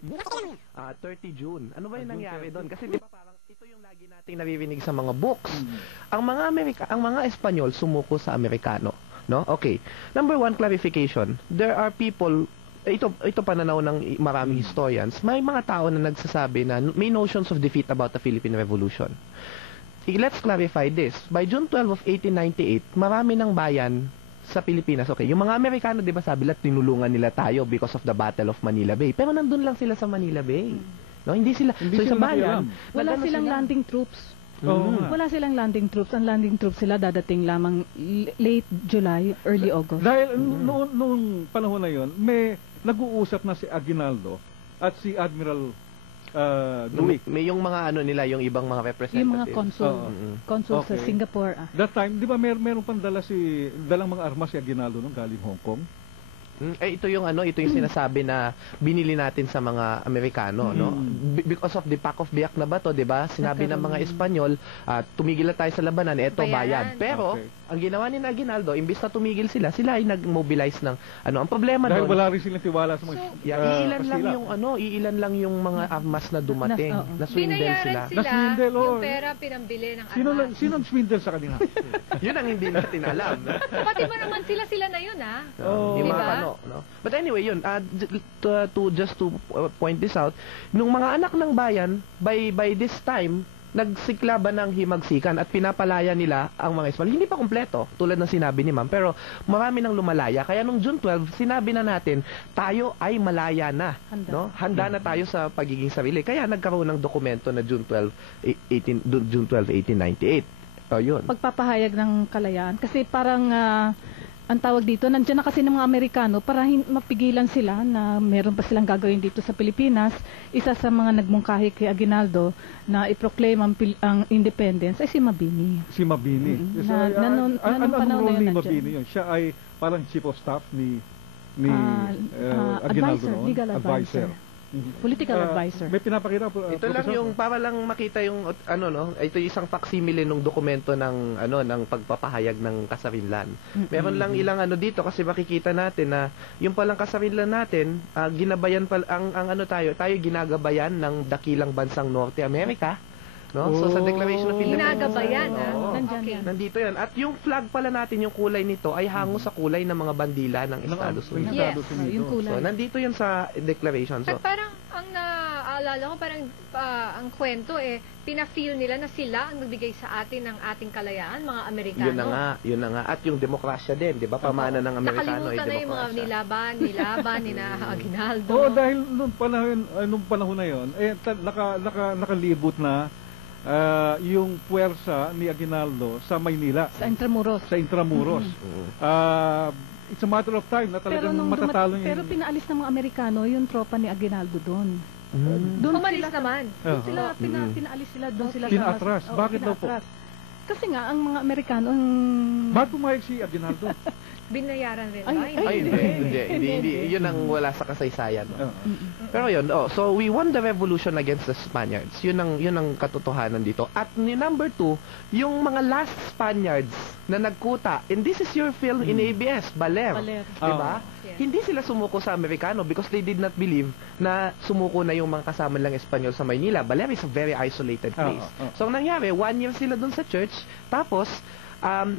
30 June. Ano ba yung nangyari doon? Kasi di ba parang ito yung lagi nating naririnig sa mga books. Ang mga Espanyol sumuko sa Amerikano, no? Okay. Number one, clarification. There are people, ito pananaw ng maraming historians, may mga tao na nagsasabi na may notions of defeat about the Philippine Revolution. Let's clarify this. By June 12 of 1898, marami ng bayan sa Pilipinas, okay, yung mga Amerikano, di ba sabi nila, tinulungan nila tayo because of the Battle of Manila Bay. Pero nandun lang sila sa Manila Bay. No, hindi sila sa bayan. Wala silang landing troops. Wala silang landing troops. Ang landing troops sila dadating lamang late July, early August. Dahil noong panahon na yon, may nag-uusap na si Aguinaldo at si Admiral Duick. May yung mga ano nila, yung ibang mga representatives. Yung mga consul sa Singapore. That time, di ba meron pang dalang mga armas si Aguinaldo nung galing Hong Kong? Ito yung sinasabi na binili natin sa mga Amerikano, no? Because of the Pact of Biak na bato, 'di ba? Sinabi ng mga Espanyol, tumigil na tayo sa labanan, eto bayad. Pero ang ginawa ni Aguinaldo, imbis na tumigil sila ay nag-mobilize ng ang problema dahil doon. wala rin silang tiwala sa mga iilan lang yung mga armas na dumating, na swindle sila. Yung pera pinambili ng armas. Sino ang swindle sa kanila? Yun ang hindi natin alam. Pati ba naman sila na yun, ha? Yung mga no? But anyway, yun, just to point this out, nung mga anak ng bayan, by this time, nagsiklaban ng himagsikan at pinapalaya nila ang mga Espanyol. Hindi pa kumpleto, tulad ng sinabi ni ma'am, pero marami nang lumalaya. Kaya nung June 12, sinabi na natin, tayo ay malaya na. Handa na tayo sa pagiging sarili. Kaya nagkaroon ng dokumento na June 12, 1898. Yun. Pagpapahayag ng kalayaan. Kasi parang ang tawag dito, nandiyan na kasi ng mga Amerikano para mapigilan sila na meron pa silang gagawin dito sa Pilipinas. Isa sa mga nagmungkahi kay Aguinaldo na i-proclaim ang independence ay si Mabini. Si Mabini. Anong panahon na yun Mabini yun? Siya ay parang chief of staff ni Aguinaldo noon. Legal advisor. Political advisor. May pinapakita po. Ito lang yung para lang makita yung ito yung isang facsimile ng dokumento ng ng pagpapahayag ng kasarinlan. Meron lang ilang dito kasi makikita natin na yung palang kasarinlan natin, ginabayan tayo ginagabayan ng dakilang bansang Norte America. No? So sa Declaration of Independence. Ginagabayan, nandito yan. At yung flag pala natin, yung kulay nito, ay hango sa kulay ng mga bandila ng Estados Unidos. Yes. Yung kulay. So nandito yan sa Declaration. So, at parang, ang naaalala ko, parang ang kwento pina-feel nila na sila ang nagbigay sa atin ng ating kalayaan, mga Amerikano. Yun na nga. At yung demokrasya din, di ba? Pamana ng Amerikano ay demokrasya. Nakalimutan na yung mga nilaban ni Aguinaldo. Oo, dahil nung panahon na yun, nakalibot na yung puwersa ni Aguinaldo sa Maynila. Sa Intramuros. It's a matter of time na talagang matatalo niya. Pero pinaalis ng mga Amerikano yung tropa ni Aguinaldo doon. Umalis naman. Pinaalis sila doon. Pinatras. Bakit daw po? Kasi nga, ang mga Amerikano... Bakit pumayag si Aguinaldo? Binayaran rin ba? Hindi. Yun ang wala sa kasaysayan. Pero yun, so we won the revolution against the Spaniards. Yun ang katotohanan dito. At number 2, yung mga last Spaniards na nagkuta, and this is your film in ABS, Baler. Diba? Hindi sila sumuko sa Amerikano because they did not believe na sumuko na yung mga kasama lang Espanyol sa Maynila. Baler is a very isolated place. So ang nangyari, 1 year sila dun sa church, tapos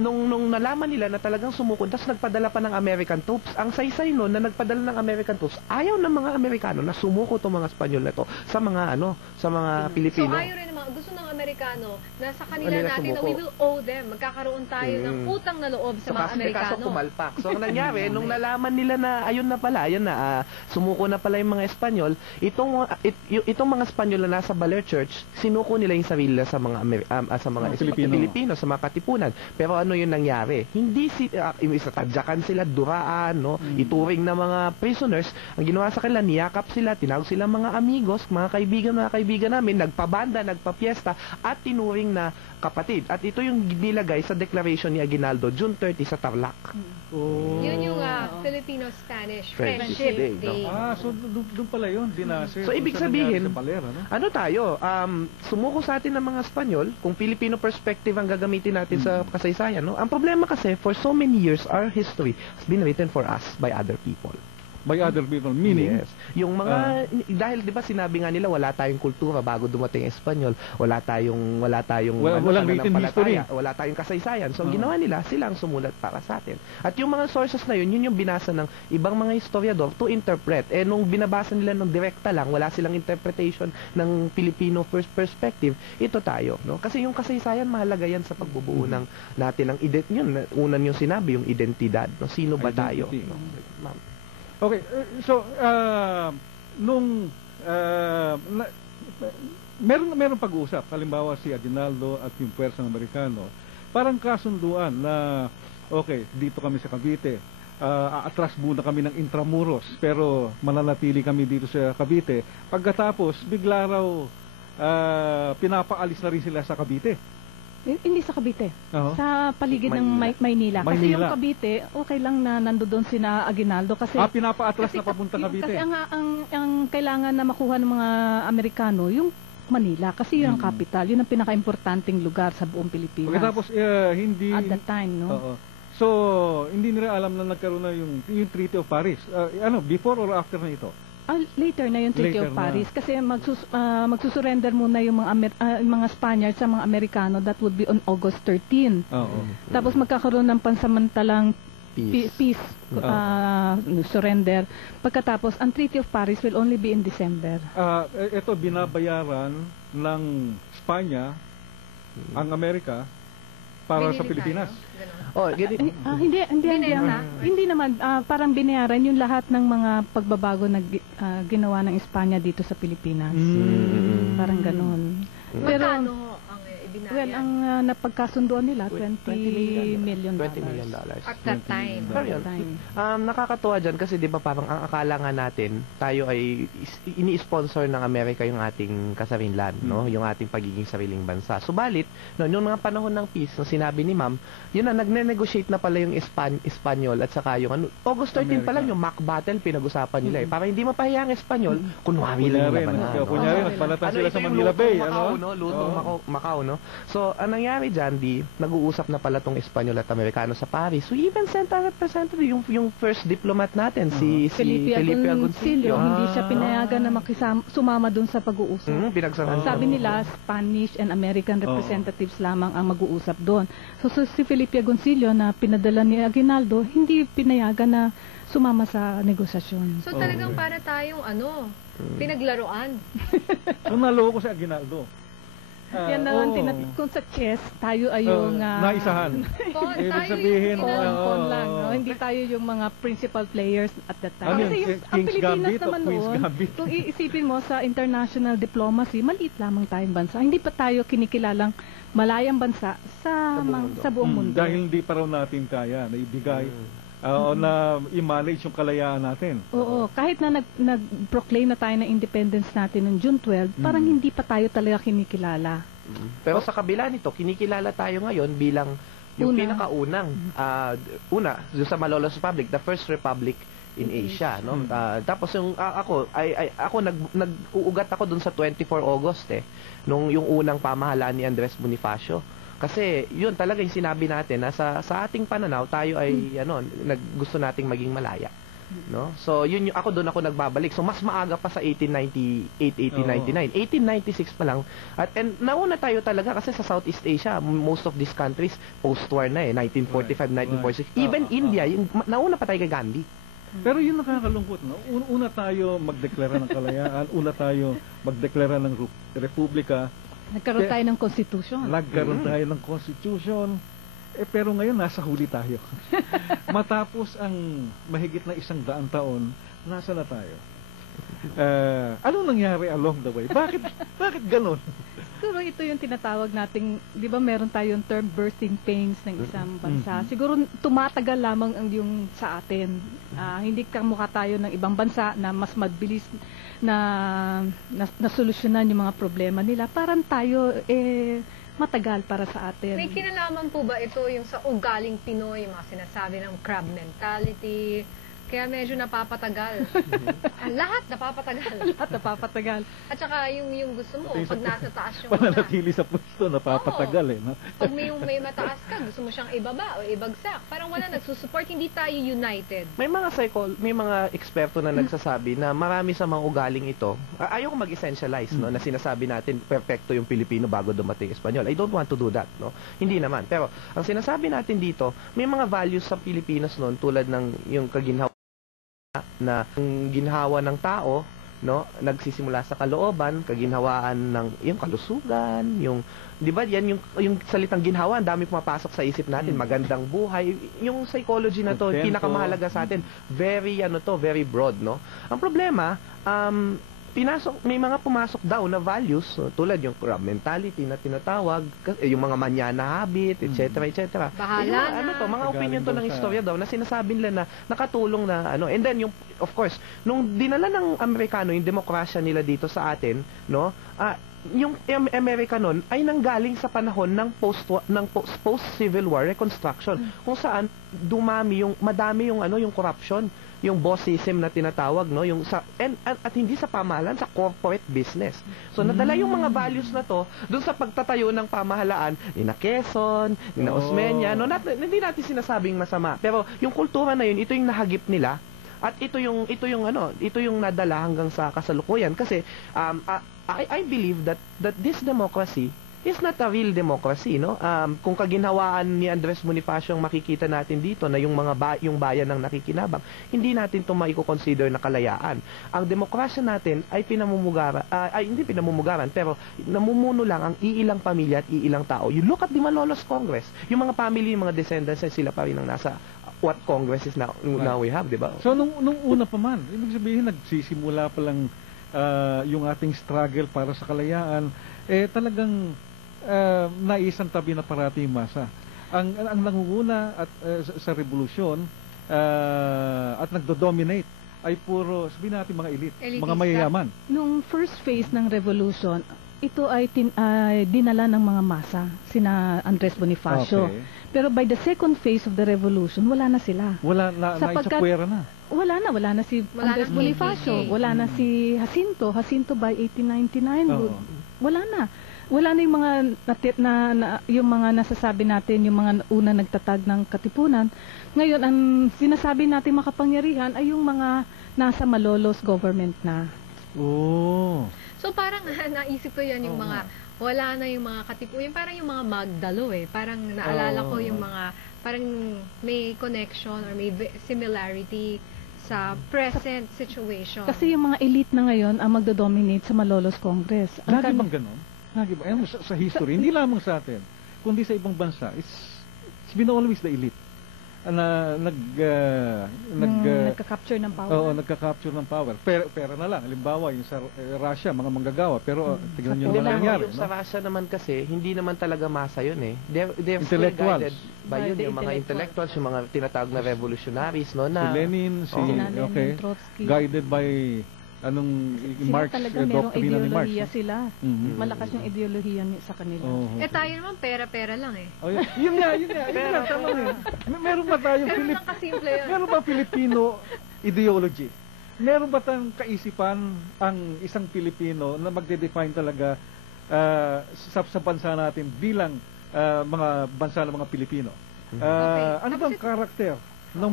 nung nalaman nila na talagang sumuko, tapos nagpadala pa ng American troops, ang saysay nun na nagpadala ng American troops, ayaw ng mga Amerikano na sumuko itong mga Espanyol na to sa mga Pilipino. So ayaw rin naman, gusto ng Amerikano na sa kanila natin na we will owe them, magkakaroon tayo ng utang na loob sa mga Amerikano. Kaso kumalpak. So ang nangyari, nung nalaman nila na ayun na, sumuko na pala yung mga Espanyol, itong mga Espanyol na nasa Baler Church, sinuko nila yung sarili sa mga Pilipino, sa mga katipunan. Pero ano yung nangyari? Hindi tadyakan sila, duraan, ituring na mga prisoners. Ang ginawa sa kanila, niyakap sila, tinawag sila mga amigos, mga kaibigan namin, nagpabanda, nagpapiesta, at tinuring na kapatid. At ito yung nilagay sa declaration ni Aguinaldo, June 30 sa Tarlac. Yun yung Filipino-Spanish Friendship Day. So doon pala yun, dinase. So ibig sabihin, tayo, sumuko sa atin ng mga Espanyol, kung Filipino perspective ang gagamitin natin sa kasaysayan. Ang problema kasi, for so many years, our history has been written for us by other people. by other people. Meaning, Yes. Yung mga dahil 'di ba sinabi nga nila wala tayong kultura bago dumating ang Espanyol, wala tayong walang written history. wala tayong kasaysayan. So ang ginawa nila, sila ang sumulat para sa atin. At yung mga sources na yun yung binasa ng ibang mga historiador to interpret. Nung binabasa nila ng direkta lang, wala silang interpretation ng Filipino perspective, ito tayo, no? Kasi yung kasaysayan mahalaga yan sa pagbubuo ng natin ng yun, unan yung sinabi, yung identidad, no? Sino ba tayo? Identity. No? Ma'am. Okay, so nung meron pag-uusap, halimbawa si Aguinaldo at yung pwersang Amerikano, parang kasunduan na okay, dito kami sa Cavite, aatras muna kami ng Intramuros, pero mananatili kami dito sa Cavite. Pagkatapos, bigla raw pinapaalis na rin sila sa Cavite. Hindi sa Cavite. Oo. Sa paligid ng Maynila. Kasi yung Cavite, okay lang na nandoon sina Aguinaldo kasi Pinapaatras na papunta Cavite. Kasi ang kailangan na makuha ng mga Amerikano yung Manila kasi yun ang capital, yun ang pinaka-importanting lugar sa buong Pilipinas. Pagkatapos hindi at that time, no? Oo. So, hindi nila alam na nagkaroon na yung Treaty of Paris. Before or after na ito? Later na yung Treaty Later of Paris kasi magsusurrender muna yung mga Spaniards sa mga Amerikano. That would be on August 13. Oo. Tapos magkakaroon ng pansamantalang peace surrender. Pagkatapos, ang Treaty of Paris will only be in December. Ito binabayaran ng Spanya ang Amerika para sa Binili Pilipinas. tayo. Ganun. Hindi naman. Parang binayaran yung lahat ng mga pagbabago na ginawa ng Espanya dito sa Pilipinas. Parang ganun. Pero, Magkano ang ibinayad? well, ang napagkasunduan nila, $20 million. $20 million. At that time. Pero yun, Time. nakakatuwa dyan kasi di ba parang ang akala nga natin, tayo ay ini-sponsor ng Amerika yung ating kasarinlan, no? Yung ating pagiging sariling bansa. Subalit, no, yung mga panahon ng peace, no, sinabi ni ma'am, yun na, nagne-negotiate na pala yung Espanyol at saka yung August 13 pa lang yung Mac Battle pinag-usapan nila eh. Para hindi mapahiya ang Espanyol, kunwari lang yung labanan. Kunyari, nagbalatan sila sa ito yung Manila lutong Bay. Macau, no? Lutong Macau, no? So, ang nangyari dyan, nag-uusap na pala tong Espanyol at Amerikano sa Paris. We even sent a representative, yung first diplomat natin, si Felipe Agoncillo, Agoncillo. hindi siya pinayagan na sumama dun sa pag-uusap. Pinagsamahan. Sabi nila, Spanish and American representatives lamang ang mag-uusap doon. So si Felipe Agoncillo na pinadala ni Aguinaldo, hindi pinayagan na sumama sa negosasyon. So talagang para tayong pinaglaruan. So, naloko si Aguinaldo. Yan naman, kung sa chess, tayo ay yung... naisahan. Pawn, Ibig tayo sabihin, yung pawn lang, no? Hindi tayo yung mga principal players at that time. Ano Kasi yun? ang King's Pilipinas Gambit o naman Queen's noon, Gambit? kung iisipin mo sa international diplomacy, maliit lamang tayong bansa. Hindi pa tayo kinikilalang malayang bansa sa buong mundo. Dahil hindi pa raw natin kaya na ibigay o na i-manage yung kalayaan natin. Oo, kahit na nag-proclaim na tayo ng independence natin noong June 12, parang hindi pa tayo talaga kinikilala. Pero sa kabila nito, kinikilala tayo ngayon bilang yung pinakaunang doon sa Malolos Republic, the first republic in Asia, no? Tapos yung ako nag-uugat ako doon sa 24 August nung yung unang pamahalaan ni Andres Bonifacio. Kasi yun talaga yung sinabi natin na sa ating pananaw tayo ay gusto nating maging malaya. No? So yun ako doon ako nagbabalik. So mas maaga pa sa 1898, 1899, 1896 pa lang. And nauna tayo talaga kasi sa Southeast Asia, most of these countries post-war na 1945, 1946. Even India, nauna pa tayo kay Gandhi. Pero yun nakakalungkot, no? Una tayo magdeklara ng kalayaan, una tayo magdeklara ng republika. Nagkaroon tayo ng constitution. Nagkaroon tayo ng constitution. Pero ngayon, nasa huli tayo. Matapos ang mahigit na 100 taon, nasa na tayo? Anong nangyari along the way? Bakit ganun? Siguro ito yung tinatawag nating, di ba meron tayong term birthing pains ng isang bansa. Siguro tumatagal lamang ang yung sa atin. Hindi kamukha tayo ng ibang bansa na mas mabilis na solusyonan yung mga problema nila. Parang tayo, matagal para sa atin. May kinalaman po ba ito yung sa ugaling Pinoy, yung mga sinasabi ng crab mentality, Kaya medyo napapatagal. Lahat napapatagal. At napapatagal. At saka yung gusto mo, Pati sa- pag nasa taas yung Pananatili sa pwesto, napapatagal eh. No? pag may mataas ka, gusto mo siyang ibaba o ibagsak. Parang wala nagsusupport, hindi tayo united. May mga eksperto na nagsasabi na marami sa mga ugaling ito. Ayaw ko mag-essentialize, no, na sinasabi natin perfecto yung Pilipino bago dumating Espanyol. I don't want to do that, no. Hindi naman. Pero ang sinasabi natin dito, may mga values sa Pilipinas noon tulad ng yung kaginhawa na yung ginhawa ng tao, no, nagsisimula sa kalooban, kaginhawaan ng yung kalusugan, yung 'di ba yan yung salitang ginhawa, ang dami pumapasok sa isip natin, magandang buhay, yung psychology na to, Kontento. pinakamahalaga sa atin, very very broad, no. Ang problema, may mga pumasok daw na values, tulad yung crab mentality na tinatawag, yung mga manyana habit, etc. etc. Bahala Yung mga, na. ano to, mga Galing opinion to daw ng sa- istorya daw na sinasabi nila na nakatulong na ano. And then yung of course, nung dinala ng Amerikano yung demokrasya nila dito sa atin, no? Yung Amerika nun ay nanggaling sa panahon ng post Civil War reconstruction kung saan madami yung corruption, yung bossism na tinatawag, no, yung at hindi sa pamahalaan, sa corporate business. So nadala yung mga values na to doon sa pagtatayo ng pamahalaan ni na Quezon, ni na Osmeña, no, hindi natin sinasabing masama, pero yung kultura na yun, ito yung nahagip nila. At ito yung nadala hanggang sa kasalukuyan kasi I believe that this democracy is not a real democracy, no? Kung kaginhawaan ni Andres Bonifacio ang makikita natin dito na yung yung bayan ng nakikinabang, hindi natin 'to maiko-consider na kalayaan. Ang demokrasya natin ay hindi pinamumugaran, pero namumuno lang ang iilang pamilya at iilang tao. You look at the Malolos Congress, yung mga family, yung mga descendants, sila pa rin ang nasa what Congress is now we have, di ba? So, nung una pa man, ibig sabihin, nagsisimula pa lang yung ating struggle para sa kalayaan, talagang naisang tabi na parati yung masa. Ang nangunguna at sa revolusyon at nagdo-dominate ay puro, sabihin natin, mga elite, Elitista. mga mayayaman. Nung first phase ng revolution, ito ay dinala ng mga masa, sina Andres Bonifacio. Okay. Pero by the second phase of the revolution, wala na sila. Wala na, Sapagkat- naisapwera na. Wala na si Wala Andres na Bonifacio, PBB. wala na si Jacinto by 1899. Oo. Wala na. Wala na yung mga yung mga nasasabi natin, yung mga una nagtatag ng katipunan. Ngayon, ang sinasabi natin makapangyarihan ay yung mga nasa Malolos government na. Oo. So parang naisip ko yan yung mga, wala na yung mga katipuyan, parang yung mga Magdalo Parang naalala ko yung mga, parang may connection or may similarity sa present situation. Kasi yung mga elite na ngayon ang magdodominate sa Malolos Congress. Ang Lagi bang ganon? Lagi ba? Ayan, sa history, hindi lamang sa atin, kundi sa ibang bansa, it's been always the elite na nagka-capture ng power. Oo, nagka-capture ng power. Pera na lang. Halimbawa, yung sa Russia, mga manggagawa. Pero tignan nyo Hindi naman lang, nangyari. yung sa No? Russia naman kasi, hindi naman talaga masa yun eh. They're still Intellectuals. guided by yun, By the yung mga intellectuals, yung mga tinatawag na revolutionaries, no, Si na Lenin, Oo. Sina Lenin, okay, Trotsky. guided by Sila Marx, talaga merong doktrina ni Marx. ideolohiya sila. Mhm. Malakas yung ideolohiya sa kanila. Oo. tayo naman, pera-pera lang Oh, yun nga. Yun nga, tanong eh. Meron ba tayong Ganun lang kasimple yun. meron ba Filipino ideology? Meron ba tayong kaisipan ang isang Pilipino na magde-define talaga sa bansa natin bilang mga bansa ng mga Pilipino? Okay. Ano bang karakter ng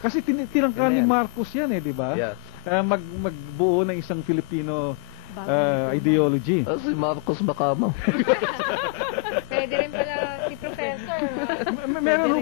kasi tinangka Yan ni yan. Marcos yan di ba? Yeah. Magbuo ng isang Filipino Bagay. ideology. Si Marcos Bacama. Pwede rin pala si Professor. Meron